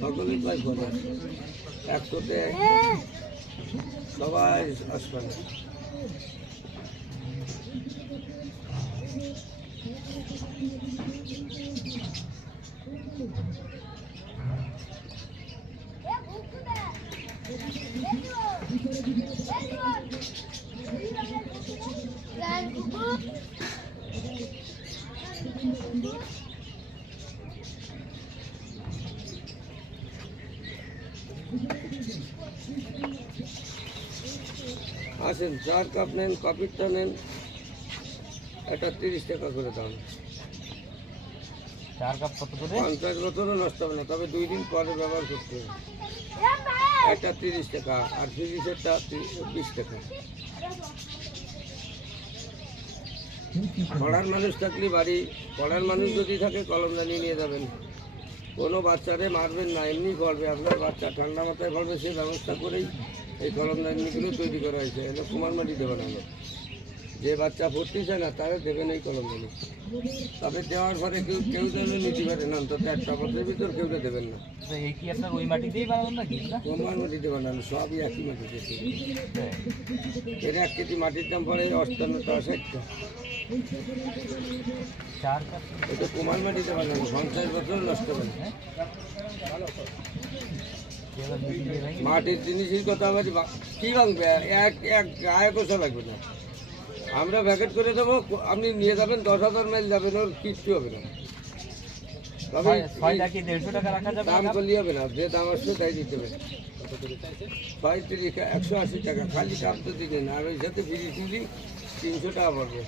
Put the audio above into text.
সকলেই প্রায় ফোন 100-তে সবাই আসবে না। আসেন, 4 কাপ নেন, কফিরটা নেন, এটা 30 টাকা করে দাম। 4 কাপ কত করে? 50 বোতলও নষ্ট হবে না, তবে 2 দিন পরে ব্যবহার করতে হবে। এটা 30 টাকা আর 30-এরটা 20 টাকা। পড়ার মানুষ থাকলে বাড়ি, পড়ার মানুষ যদি থাকে কলমদানি নিয়ে যাবেন। কোনো বাচ্চারে মারবেন না, এমনি করবে। আপনার বাচ্চা ঠান্ডা মাথায় করবে, সে ব্যবস্থা করেই এই কলমদানিগুলো তৈরি করা হয়েছে। এগুলো কুমার মাটি দেবেন না, যে বাচ্চা পড়তে চায় না তারা দেবেন এই কলমদানি। তবে দেওয়ার পরে কেউ যেন নিতে পারে না, অন্তত 1 বছরের ভিতর কেউ দেবেন না। এই কি আপনার ওই মাটি দিয়েই বানাবেন নাকি? কুমার মাটিতে বানানো, সবই একই মাটিতে। এর 1 কেজি মাটির দাম পড়ে 58 টাকা 60 টাকা। 4 কাপ এটা কুমার মাটিতে বানানো, 50 বছর নষ্ট হবে না। মাটির জিনিসের কথা আবার কি ভাঙবে, এক গায়ে কষা লাগবে না। আমরা প্যাকেট করে দেবো, আপনি নিয়ে যাবেন 10,000 মাইল যাবেন, ওর কিচ্ছু হবে না। তবে 150 টাকা রাখা যাবে, দাম করলে হবে না, যে দাম আসবে তাই দিতে হবে। 180 টাকা খালি কাপ তো দিলেন, আর ওই সাথে ফ্রি 300 টাকা পড়বে।